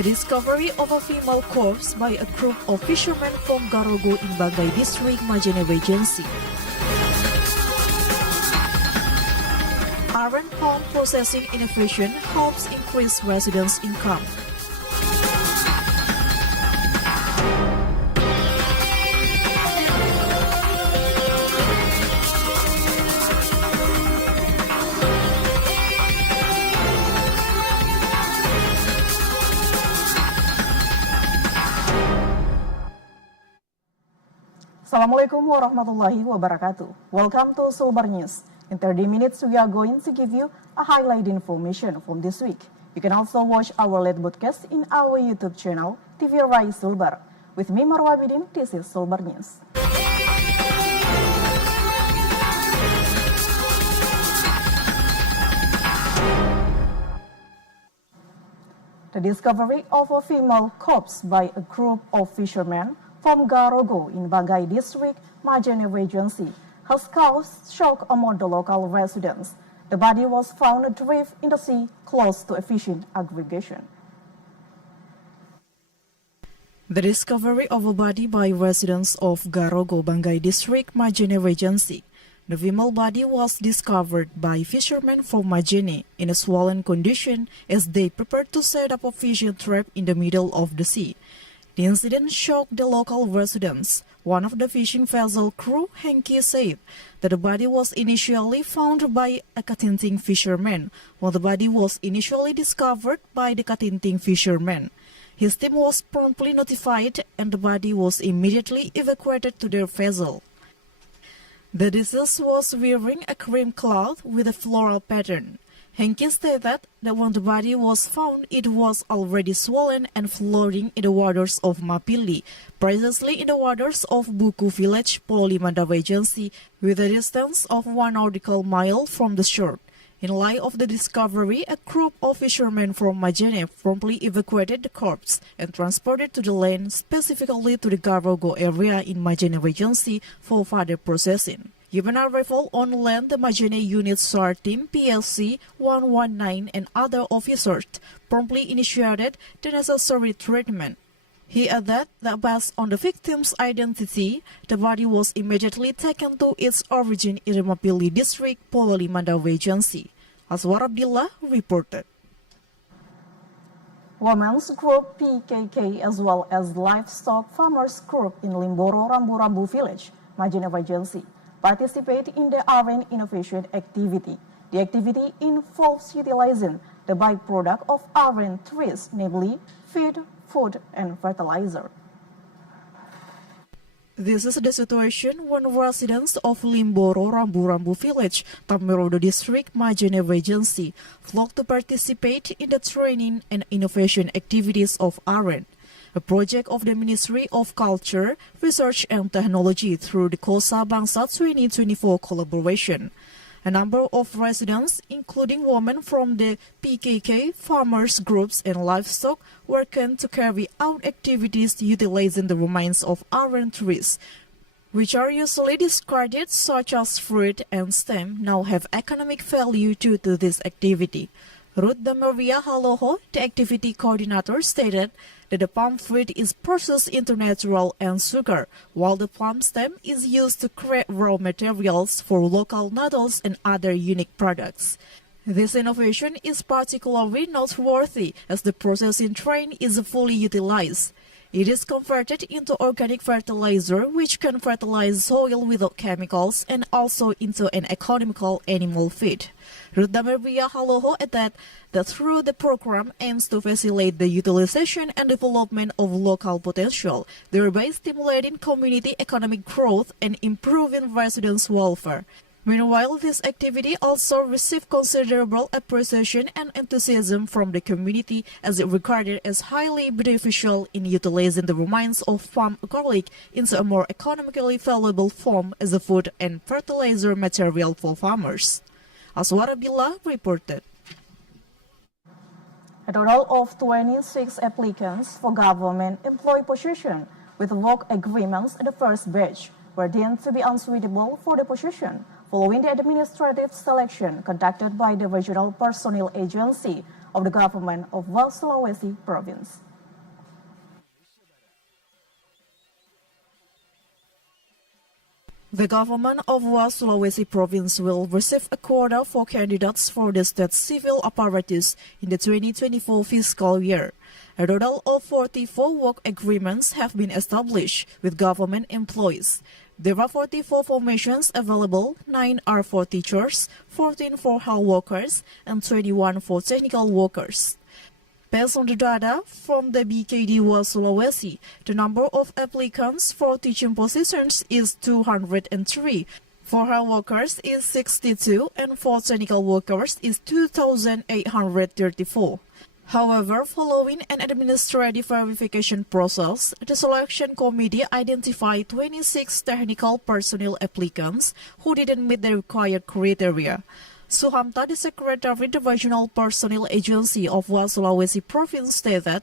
The discovery of a female corpse by a group of fishermen from Garogo in Banggai District, Majene Regency. Iron palm processing innovation helps increase residents' income. Assalamualaikum warahmatullahi wabarakatuh. Welcome to Sulbar News. In 30 minutes, we are going to give you a highlight information from this week. You can also watch our late broadcast in our YouTube channel, TVRI Sulbar. With me, Marwa Bidin, this is Sulbar News. The discovery of a female corpse by a group of fishermen from Garogo in Banggai District, Majene Regency, has caused shock among the local residents. The body was found adrift in the sea close to a fishing aggregation. The discovery of a body by residents of Garogo, Banggai District, Majene Regency. The female body was discovered by fishermen from Majene in a swollen condition as they prepared to set up a fishing trap in the middle of the sea. The incident shocked the local residents. One of the fishing vessel crew, Henki, said that the body was initially found by a Katinting fisherman, while the body was initially discovered by the Katinting fisherman. His team was promptly notified and the body was immediately evacuated to their vessel. The deceased was wearing a cream cloth with a floral pattern. Henki stated that when the body was found, it was already swollen and floating in the waters of Mapili, precisely in the waters of Buku village, Polimanda Regency, with a distance of 1 nautical mile from the shore. In light of the discovery, a group of fishermen from Majene promptly evacuated the corpse and transported to the land, specifically to the Garogo area in Majene Regency for further processing. Given arrival on land, the Majene Unit SAR Team PLC 119 and other officers promptly initiated the necessary treatment. He added that based on the victim's identity, the body was immediately taken to its origin in the Mapili District, Polimanda Regency. Aswar Abdillah reported. Women's Group PKK as well as Livestock Farmers Group in Limboro Rambu-Rambu Village, Majene Regency, participate in the Iron Innovation activity. The activity involves utilizing the byproduct of iron trees, namely feed, food, and fertilizer. This is the situation when residents of Limboro Rambu-Rambu Village, Tamerodo District, Majene Regency, flock to participate in the training and innovation activities of iron, a project of the Ministry of Culture, Research and Technology through the Kosa Bangsa 2024 collaboration. A number of residents, including women from the PKK, farmers groups and livestock, working to carry out activities utilizing the remains of iron trees, which are usually discarded, such as fruit and stem, now have economic value due to this activity. Ruth Damaria Haloho, the activity coordinator, stated that the palm fruit is processed into natural and sugar, while the palm stem is used to create raw materials for local noodles and other unique products. This innovation is particularly noteworthy as the processing train is fully utilized. It is converted into organic fertilizer, which can fertilize soil without chemicals, and also into an economical animal feed. Rudamaria Haloho added that through the program aims to facilitate the utilization and development of local potential, thereby stimulating community economic growth and improving residents' welfare. Meanwhile, this activity also received considerable appreciation and enthusiasm from the community as it regarded as highly beneficial in utilizing the remains of palm garlic into a more economically valuable form as a food and fertilizer material for farmers. Aswar Abdillah reported. A total of 26 applicants for government employee position with work agreements in the first batch were deemed to be unsuitable for the position following the administrative selection conducted by the Regional Personnel Agency of the Government of Sulawesi Province. The government of Sulawesi province will receive a quota for candidates for the state civil apparatus in the 2024 fiscal year. A total of 44 work agreements have been established with government employees. There are 44 formations available, 9 are for teachers, 14 for health workers, and 21 for technical workers. Based on the data from the BKD Sulawesi, the number of applicants for teaching positions is 203, for health workers is 62, and for technical workers is 2,834. However, following an administrative verification process, the selection committee identified 26 technical personnel applicants who didn't meet the required criteria. Suhamta, the Secretary of the Regional Personnel Agency of Sulawesi Province, stated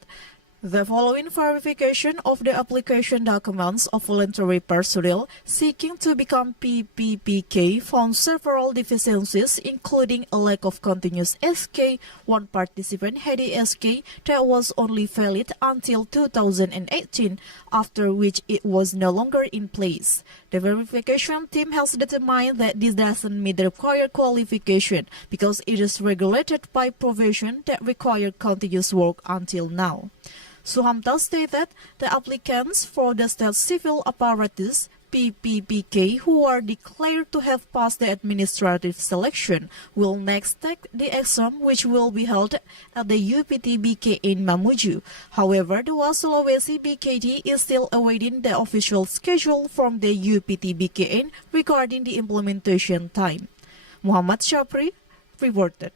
the following verification of the application documents of voluntary personnel seeking to become PPPK found several deficiencies, including a lack of continuous SK. One participant had a SK that was only valid until 2018, after which it was no longer in place. The verification team has determined that this doesn't meet the required qualification because it is regulated by provision that require continuous work until now. Suhamta stated the applicants for the state civil apparatus PPPK who are declared to have passed the administrative selection will next take the exam, which will be held at the UPT-BK in Mamuju. However, the Sulawesi BKD is still awaiting the official schedule from the UPT-BKN regarding the implementation time. Muhammad Syapri reported.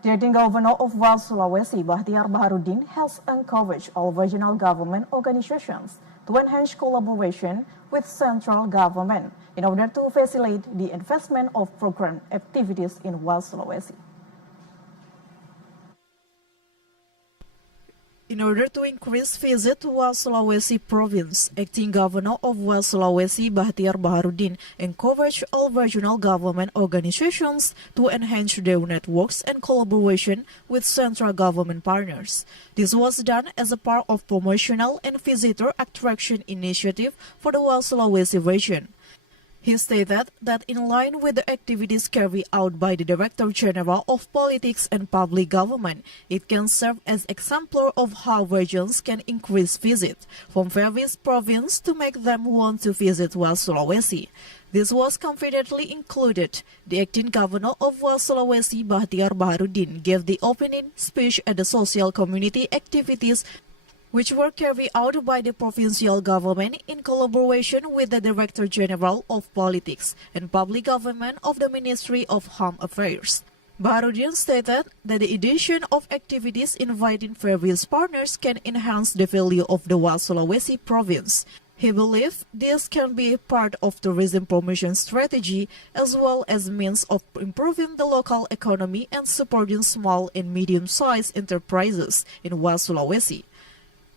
The acting governor of Sulawesi, Bahtiar Baharudin, has encouraged all regional government organizations to enhance collaboration with central government in order to facilitate the investment of program activities in Sulawesi. In order to increase visit to Sulawesi province, acting governor of Sulawesi, Bahtiar Baharudin, encouraged all regional government organizations to enhance their networks and collaboration with central government partners. This was done as a part of promotional and visitor attraction initiative for the Sulawesi region. He stated that in line with the activities carried out by the Director General of Politics and Public Government, it can serve as exemplar of how regions can increase visit from various provinces to make them want to visit Sulawesi. This was confidently included. The acting governor of Sulawesi, Bahtiar Baharudin, gave the opening speech at the social community activities which were carried out by the provincial government in collaboration with the Director General of Politics and Public Government of the Ministry of Home Affairs. Baharudin stated that the addition of activities inviting various partners can enhance the value of the Sulawesi province. He believes this can be part of tourism promotion strategy as well as means of improving the local economy and supporting small and medium-sized enterprises in Sulawesi.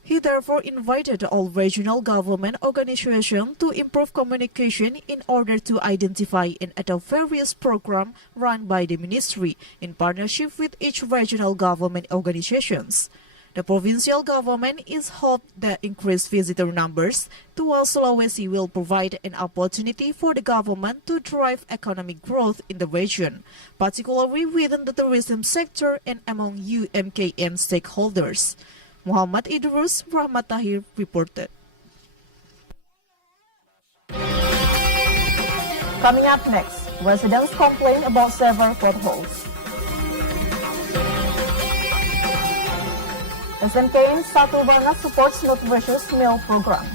He therefore invited all regional government organizations to improve communication in order to identify and adopt various programs run by the ministry in partnership with each regional government organizations. The provincial government is hoped that increased visitor numbers to Sulawesi will provide an opportunity for the government to drive economic growth in the region, particularly within the tourism sector and among UMKM stakeholders. Muhammad Idrus Rahmat Tahir reported. Coming up next, residents complain about several potholes. SMKN Satu Bangat supports nutritious meal program.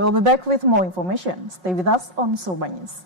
We'll be back with more information. Stay with us on Sulbar News.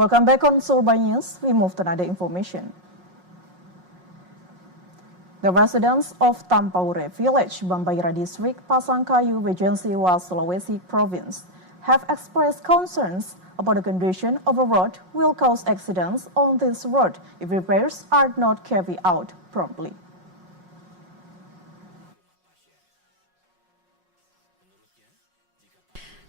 Welcome back on Sulbar News. We move to another information. The residents of Tampaure Village, Bambaira District, Pasangkayu, Regency, Sulawesi Province, have expressed concerns about the condition of a road will cause accidents on this road if repairs are not carried out promptly.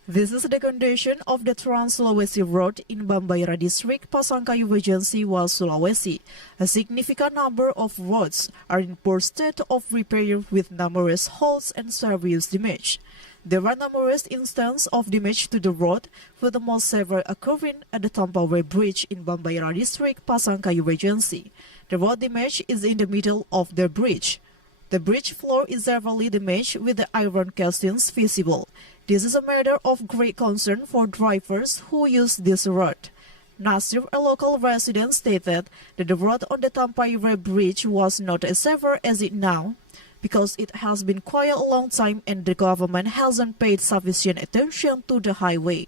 This is the condition of the Trans-Sulawesi Road in Bambaira District, Pasangkayu Regency, Sulawesi. A significant number of roads are in poor state of repair with numerous holes and serious damage. There are numerous instances of damage to the road, with the most severe occurring at the Tampaure Bridge in Bambaira District, Pasangkayu Regency. The road damage is in the middle of the bridge. The bridge floor is severely damaged with the iron castings visible. This is a matter of great concern for drivers who use this road. Nasir, a local resident, stated that the road on the Tampaure Bridge was not as severe as it now, because it has been quite a long time and the government hasn't paid sufficient attention to the highway.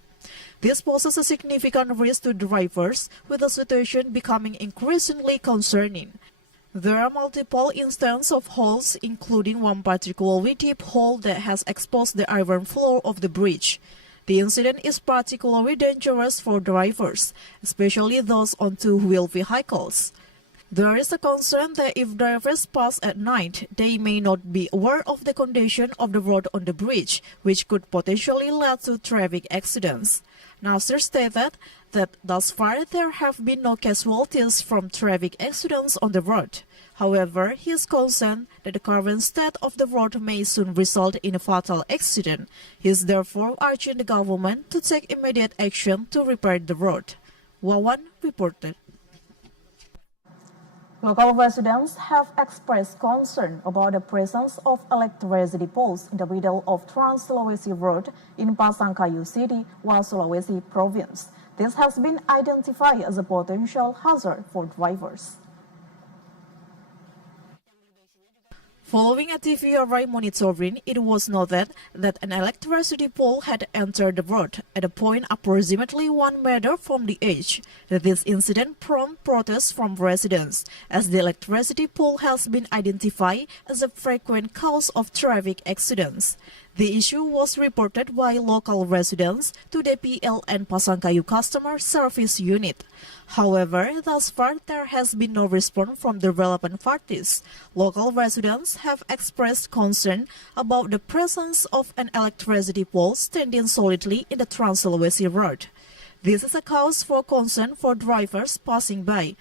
This poses a significant risk to drivers, with the situation becoming increasingly concerning. There are multiple instances of holes, including one particularly deep hole that has exposed the iron floor of the bridge. The incident is particularly dangerous for drivers, especially those on two-wheel vehicles. There is a concern that if drivers pass at night, they may not be aware of the condition of the road on the bridge, which could potentially lead to traffic accidents. Nasir stated that thus far there have been no casualties from traffic accidents on the road. However, he is concerned that the current state of the road may soon result in a fatal accident. He is therefore urging the government to take immediate action to repair the road. Wawan reported. Local residents have expressed concern about the presence of electricity poles in the middle of Trans-Sulawesi Road in Pasangkayu City, Sulawesi Province. This has been identified as a potential hazard for drivers. Following a TVRI monitoring, it was noted that an electricity pole had entered the road at a point approximately 1 meter from the edge. This incident prompted protests from residents, as the electricity pole has been identified as a frequent cause of traffic accidents. The issue was reported by local residents to the PLN Pasangkayu Customer Service Unit. However, thus far there has been no response from the relevant parties. Local residents have expressed concern about the presence of an electricity pole standing solidly in the Trans-Sulawesi Road. This is a cause for concern for drivers passing by.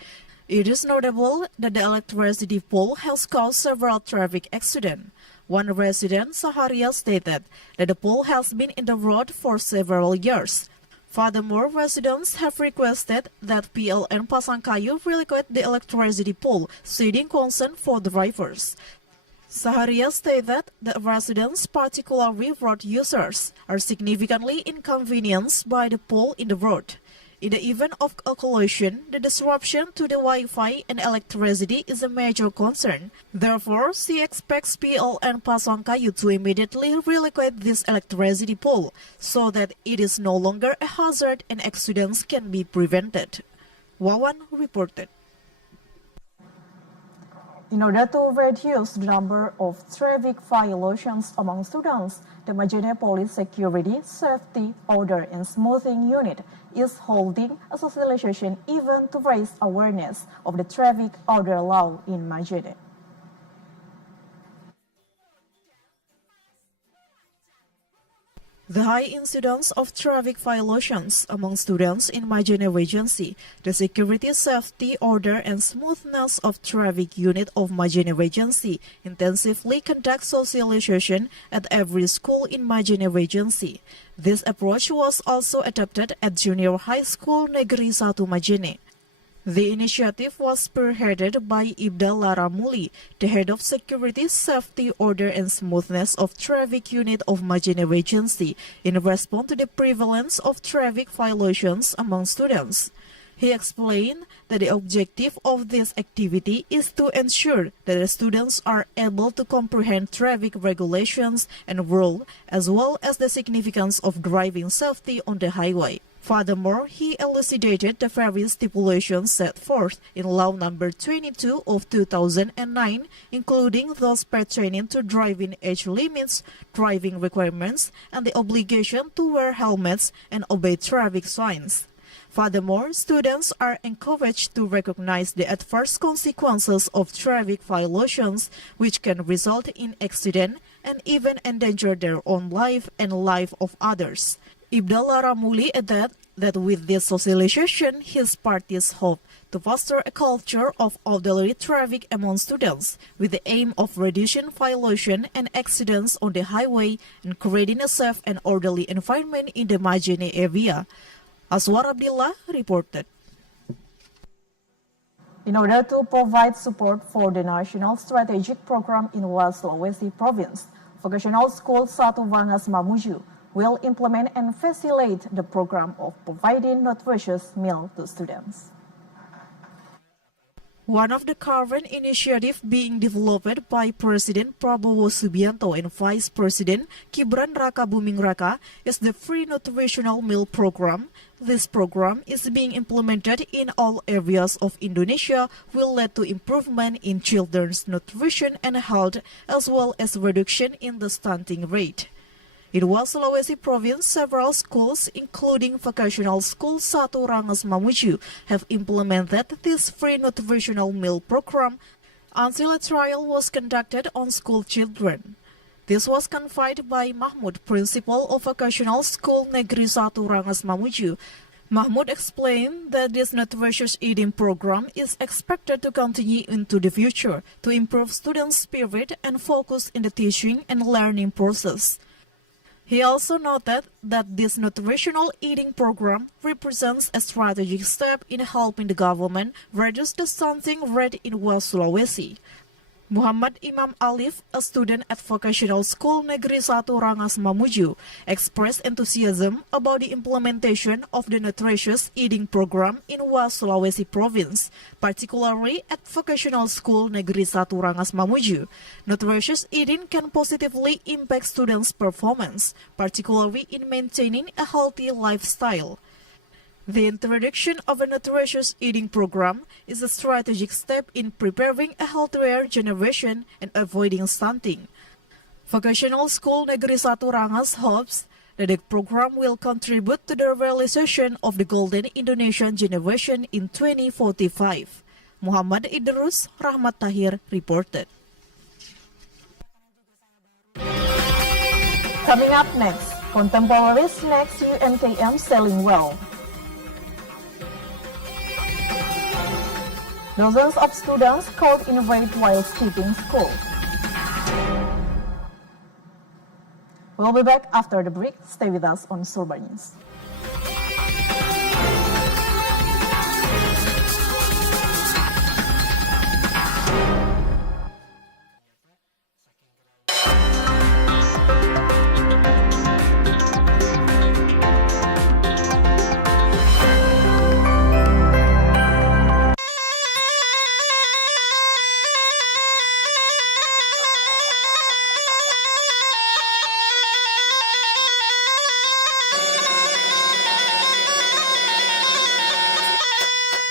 It is notable that the electricity pole has caused several traffic accidents. One resident, Saharia, stated that the pole has been in the road for several years. Furthermore, residents have requested that PLN Pasangkayu relocate the electricity pole, citing concern for drivers. Saharia stated that residents, particularly road users, are significantly inconvenienced by the pole in the road. In the event of a collision, the disruption to the Wi-Fi and electricity is a major concern. Therefore, she expects PLN Pasangkayu to immediately relocate this electricity pole so that it is no longer a hazard and accidents can be prevented. Wawan reported. In order to reduce the number of traffic violations among students, the Majene Police Security, Safety, Order and Smoothing Unit is holding a socialization event to raise awareness of the traffic order law in Majene. The high incidence of traffic violations among students in Majene Regency, the Security, Safety, Order and Smoothness of Traffic Unit of Majene Regency intensively conducts socialization at every school in Majene Regency. This approach was also adopted at Junior High School Negeri 1 Majene. The initiative was spearheaded by Ibda Laramuli, the head of Security, Safety, Order and Smoothness of Traffic Unit of Majene Regency, in response to the prevalence of traffic violations among students. He explained that the objective of this activity is to ensure that the students are able to comprehend traffic regulations and rules, as well as the significance of driving safety on the highway. Furthermore, he elucidated the various stipulations set forth in Law Number 22 of 2009, including those pertaining to driving age limits, driving requirements, and the obligation to wear helmets and obey traffic signs. Furthermore, students are encouraged to recognize the adverse consequences of traffic violations, which can result in accident and even endanger their own life and life of others. Ibdal Laramuli added that with this socialization, his parties hope to foster a culture of orderly traffic among students, with the aim of reducing violation and accidents on the highway and creating a safe and orderly environment in the Majene area. Aswar Abdillah reported. In order to provide support for the National Strategic Program in Sulawesi Province, Vocational School 1 Vangas Mamuju will implement and facilitate the program of providing nutritious meal to students. One of the current initiatives being developed by President Prabowo Subianto and Vice President Gibran Raka Buming Raka is the Free Nutritional Meal Program. This program is being implemented in all areas of Indonesia, will lead to improvement in children's nutrition and health, as well as reduction in the stunting rate. In Sulawesi Province, several schools, including Vocational School 1 Rangas Mamuju, have implemented this free nutritional meal program until a trial was conducted on school children. This was confirmed by Mahmud, principal of Vocational School Negeri 1 Rangas Mamuju. Mahmud explained that this nutritious eating program is expected to continue into the future to improve students' spirit and focus in the teaching and learning process. He also noted that this nutritional eating program represents a strategic step in helping the government reduce the stunting rate in Sulawesi. Muhammad Imam Alif, a student at Vocational School Negeri 1 Rangas Mamuju, expressed enthusiasm about the implementation of the nutritious eating program in Sulawesi Province, particularly at Vocational School Negeri 1 Rangas Mamuju. Nutritious eating can positively impact students' performance, particularly in maintaining a healthy lifestyle. The introduction of a nutritious eating program is a strategic step in preparing a healthier generation and avoiding stunting. Vocational School Negeri 1 Rangas hopes that the program will contribute to the realization of the Golden Indonesian Generation in 2045. Muhammad Idrus Rahmat Tahir reported. Coming up next, contemporary snacks UMKM selling well. Dozens of students caught in rape while skipping school. We'll be back after the break. Stay with us on Sulbar News.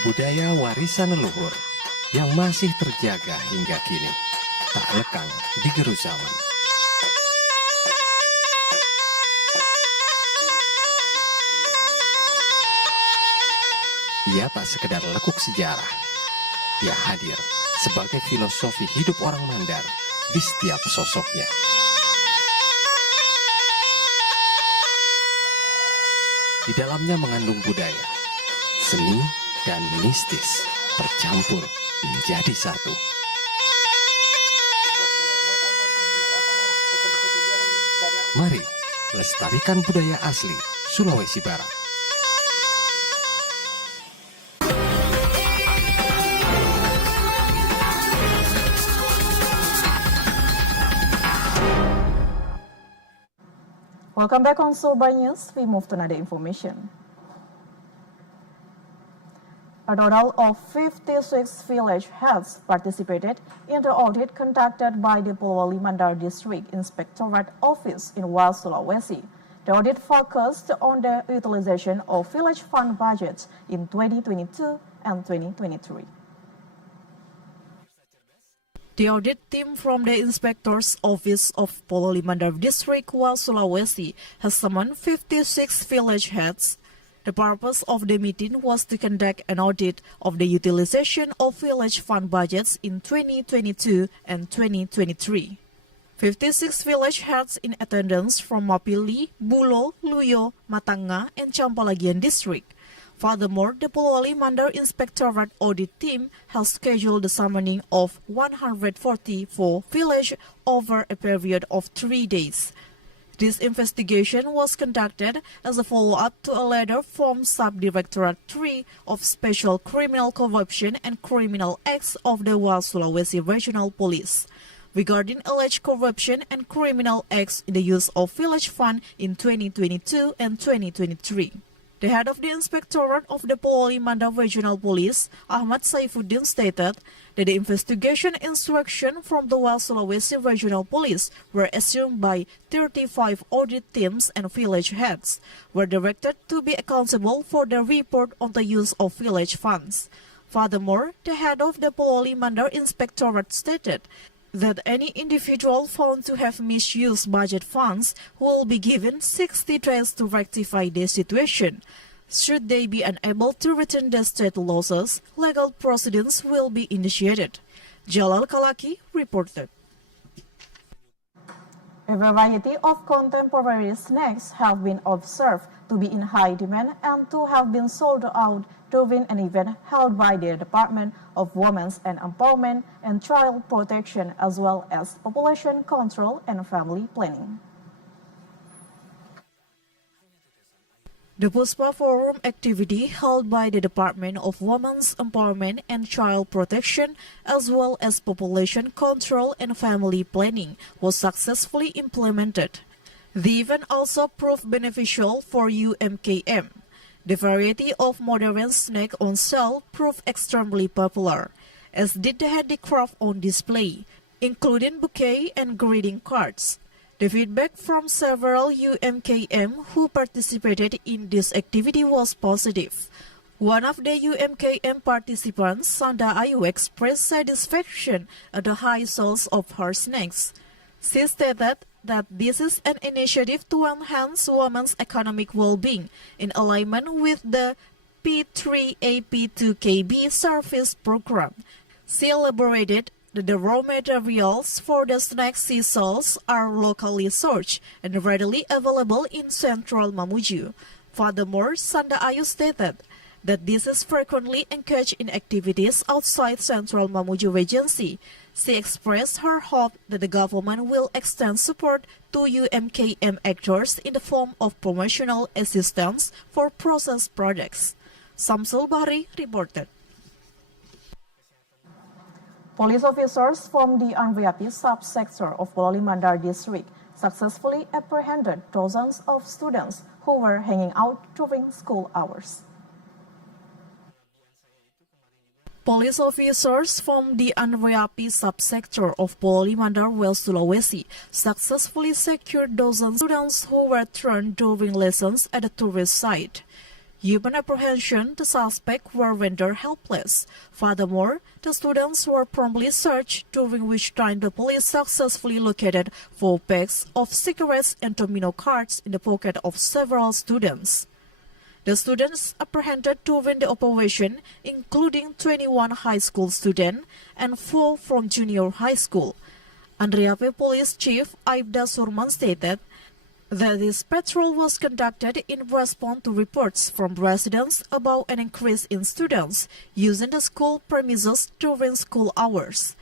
Budaya warisan leluhur yang masih terjaga hingga kini, tak lekang di gerus zaman. Ia tak sekedar lekuk sejarah, ia hadir sebagai filosofi hidup orang Mandar di setiap sosoknya. Di dalamnya mengandung budaya, seni, dan mistis tercampur menjadi satu. Mari lestarikan budaya asli Sulawesi Barat. Welcome back on Sulbar News. We move to another information. A total of 56 village heads participated in the audit conducted by the Polowali Mandar District Inspectorate Office in Sulawesi. The audit focused on the utilization of village fund budgets in 2022 and 2023. The audit team from the Inspector's Office of Pololi Mandar District, Sulawesi, has summoned 56 village heads. The purpose of the meeting was to conduct an audit of the utilization of village fund budgets in 2022 and 2023. 56 village heads in attendance from Mapili, Bulo, Luyo, Matanga, and Campalagian district. Furthermore, the Pololi Mandar Inspectorate Audit Team has scheduled the summoning of 144 villages over a period of 3 days. This investigation was conducted as a follow-up to a letter from Subdirectorate 3 of Special Criminal Corruption and Criminal Acts of the Sulawesi Regional Police regarding alleged corruption and criminal acts in the use of village fund in 2022 and 2023. The head of the Inspectorate of the Pololi Mandar Regional Police, Ahmad Saifuddin, stated that the investigation instructions from the Sulawesi Regional Police were assumed by 35 audit teams and village heads, were directed to be accountable for the report on the use of village funds. Furthermore, the head of the Pololi Mandar Inspectorate stated that any individual found to have misused budget funds will be given 60 days to rectify their situation. Should they be unable to return the state losses, legal proceedings will be initiated. Jalal Kalaki reported. A variety of contemporary snacks have been observed to be in high demand and to have been sold out during an event held by the Department of Women's and Empowerment and Child Protection, as well as Population Control and Family Planning. The Puspa Forum activity held by the Department of Women's Empowerment and Child Protection, as well as Population Control and Family Planning, was successfully implemented. The event also proved beneficial for UMKM. The variety of modern snacks on sale proved extremely popular, as did the handicraft on display, including bouquet and greeting cards. The feedback from several UMKM who participated in this activity was positive. One of the UMKM participants, Sanda Ayu, expressed satisfaction at the high sales of her snacks. She stated that this is an initiative to enhance women's economic well-being in alignment with the P3AP2KB service program. She elaborated that the raw materials for the snacks she sells are locally sourced and readily available in central Mamuju. Furthermore, Sanda Ayu stated that this is frequently engaged in activities outside Central Mamuju Regency. She expressed her hope that the government will extend support to UMKM actors in the form of promotional assistance for processed products. Sulbar reported. Police officers from the Anriapi subsector of Pololi Mandar district successfully apprehended dozens of students who were hanging out during school hours. Police officers from the Anriapi subsector of Pololi Mandar, Sulawesi, successfully secured dozens of students who were thrown during lessons at a tourist site. Upon apprehension, the suspects were rendered helpless. Furthermore, the students were promptly searched, during which time the police successfully located 4 packs of cigarettes and domino cards in the pocket of several students. The students apprehended during the operation, including 21 high school students and 4 from junior high school. Anriapi Police Chief Aibda Surman stated that this patrol was conducted in response to reports from residents about an increase in students using the school premises during school hours.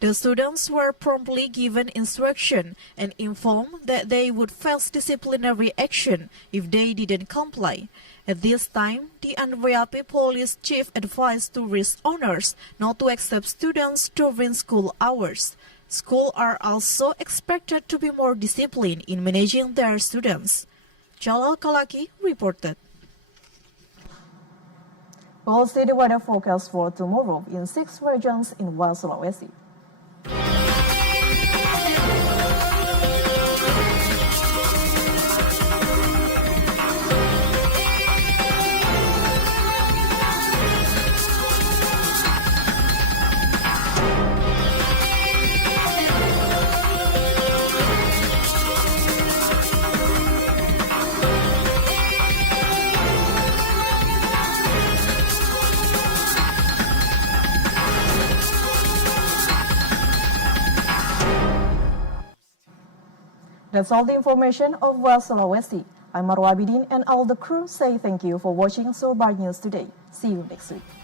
The students were promptly given instruction and informed that they would face disciplinary action if they didn't comply. At this time, the Anriapi Police Chief advised tourist owners not to accept students during school hours. Schools are also expected to be more disciplined in managing their students. Jalal Kalaki reported. We'll see the weather forecast for tomorrow in 6 regions in Sulawesi. That's all the information of Sulawesi. I'm Marwa Abidin and all the crew say thank you for watching Sulbar News today. See you next week.